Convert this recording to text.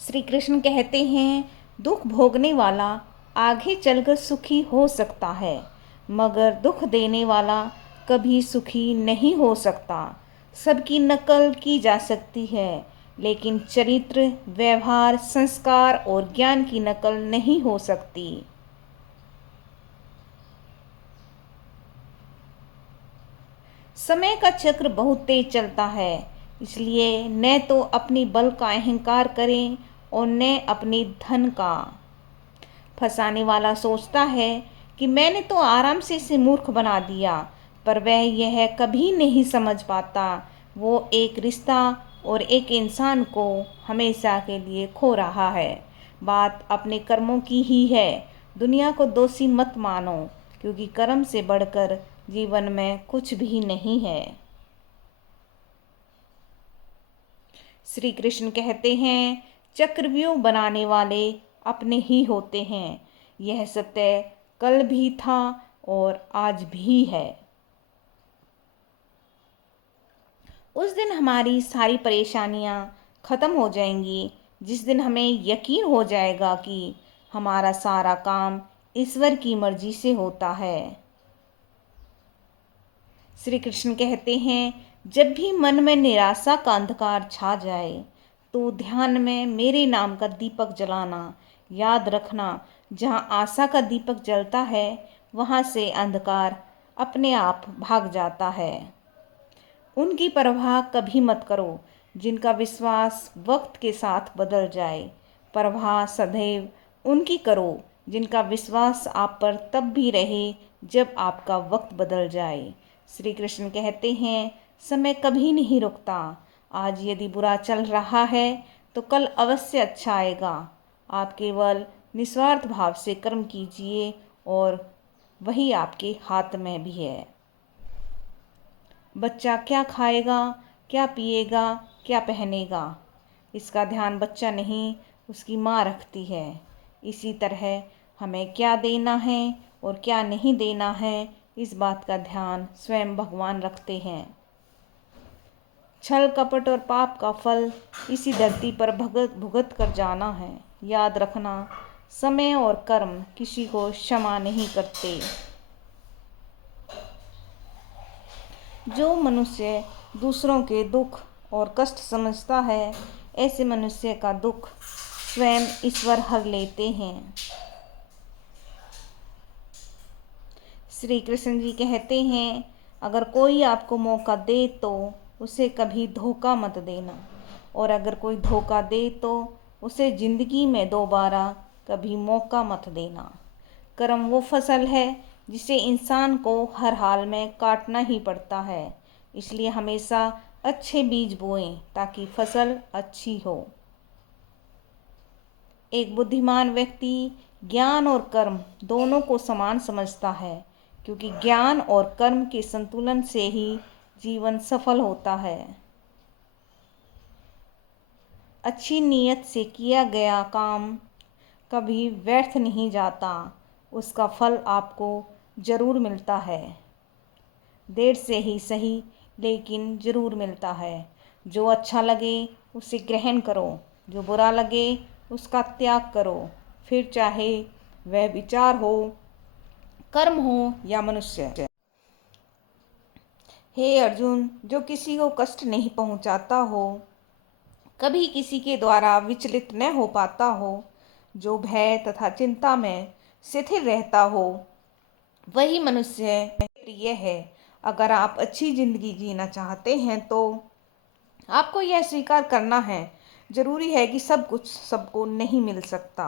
श्री कृष्ण कहते हैं, दुख भोगने वाला आगे चलकर सुखी हो सकता है, मगर दुख देने वाला कभी सुखी नहीं हो सकता। सबकी नकल की जा सकती है, लेकिन चरित्र, व्यवहार, संस्कार और ज्ञान की नकल नहीं हो सकती। समय का चक्र बहुत तेज चलता है, इसलिए न तो अपनी बल का अहंकार करें और न अपने धन का। फंसाने वाला सोचता है कि मैंने तो आराम से इसे मूर्ख बना दिया, पर वह यह कभी नहीं समझ पाता वो एक रिश्ता और एक इंसान को हमेशा के लिए खो रहा है। बात अपने कर्मों की ही है। दुनिया को दोषी मत मानो, क्योंकि कर्म से बढ़कर जीवन में कुछ भी नहीं है। श्री कृष्ण कहते हैं, चक्रव्यूह बनाने वाले अपने ही होते हैं। यह सत्य कल भी था और आज भी है। उस दिन हमारी सारी परेशानियां खत्म हो जाएंगी, जिस दिन हमें यकीन हो जाएगा कि हमारा सारा काम ईश्वर की मर्जी से होता है। श्री कृष्ण कहते हैं, जब भी मन में निराशा का अंधकार छा जाए तो ध्यान में मेरे नाम का दीपक जलाना। याद रखना, जहाँ आशा का दीपक जलता है वहाँ से अंधकार अपने आप भाग जाता है। उनकी परवाह कभी मत करो जिनका विश्वास वक्त के साथ बदल जाए। परवाह सदैव उनकी करो जिनका विश्वास आप पर तब भी रहे जब आपका वक्त बदल जाए। श्री कृष्ण कहते हैं, समय कभी नहीं रुकता। आज यदि बुरा चल रहा है तो कल अवश्य अच्छा आएगा। आप केवल निस्वार्थ भाव से कर्म कीजिए और वही आपके हाथ में भी है। बच्चा क्या खाएगा, क्या पिएगा, क्या पहनेगा, इसका ध्यान बच्चा नहीं उसकी माँ रखती है। इसी तरह हमें क्या देना है और क्या नहीं देना है, इस बात का ध्यान स्वयं भगवान रखते हैं। छल कपट और पाप का फल इसी धरती पर भुगत भुगत कर जाना है। याद रखना, समय और कर्म किसी को क्षमा नहीं करते। जो मनुष्य दूसरों के दुख और कष्ट समझता है, ऐसे मनुष्य का दुख स्वयं ईश्वर हर लेते हैं। श्री कृष्ण जी कहते हैं, अगर कोई आपको मौका दे तो उसे कभी धोखा मत देना, और अगर कोई धोखा दे तो उसे जिंदगी में दोबारा कभी मौका मत देना। कर्म वो फसल है जिसे इंसान को हर हाल में काटना ही पड़ता है, इसलिए हमेशा अच्छे बीज बोएं ताकि फसल अच्छी हो। एक बुद्धिमान व्यक्ति ज्ञान और कर्म दोनों को समान समझता है, क्योंकि ज्ञान और कर्म के संतुलन से ही जीवन सफल होता है। अच्छी नीयत से किया गया काम कभी व्यर्थ नहीं जाता, उसका फल आपको जरूर मिलता है। देर से ही सही, लेकिन जरूर मिलता है। जो अच्छा लगे उसे ग्रहण करो, जो बुरा लगे उसका त्याग करो, फिर चाहे वह विचार हो, कर्म हो या मनुष्य। हे अर्जुन, जो किसी को कष्ट नहीं पहुंचाता हो, कभी किसी के द्वारा विचलित न हो पाता हो, जो भय तथा चिंता में शिथिल रहता हो, वही मनुष्य प्रिय है। अगर आप अच्छी जिंदगी जीना चाहते हैं तो आपको यह स्वीकार करना है, जरूरी है कि सब कुछ सबको नहीं मिल सकता।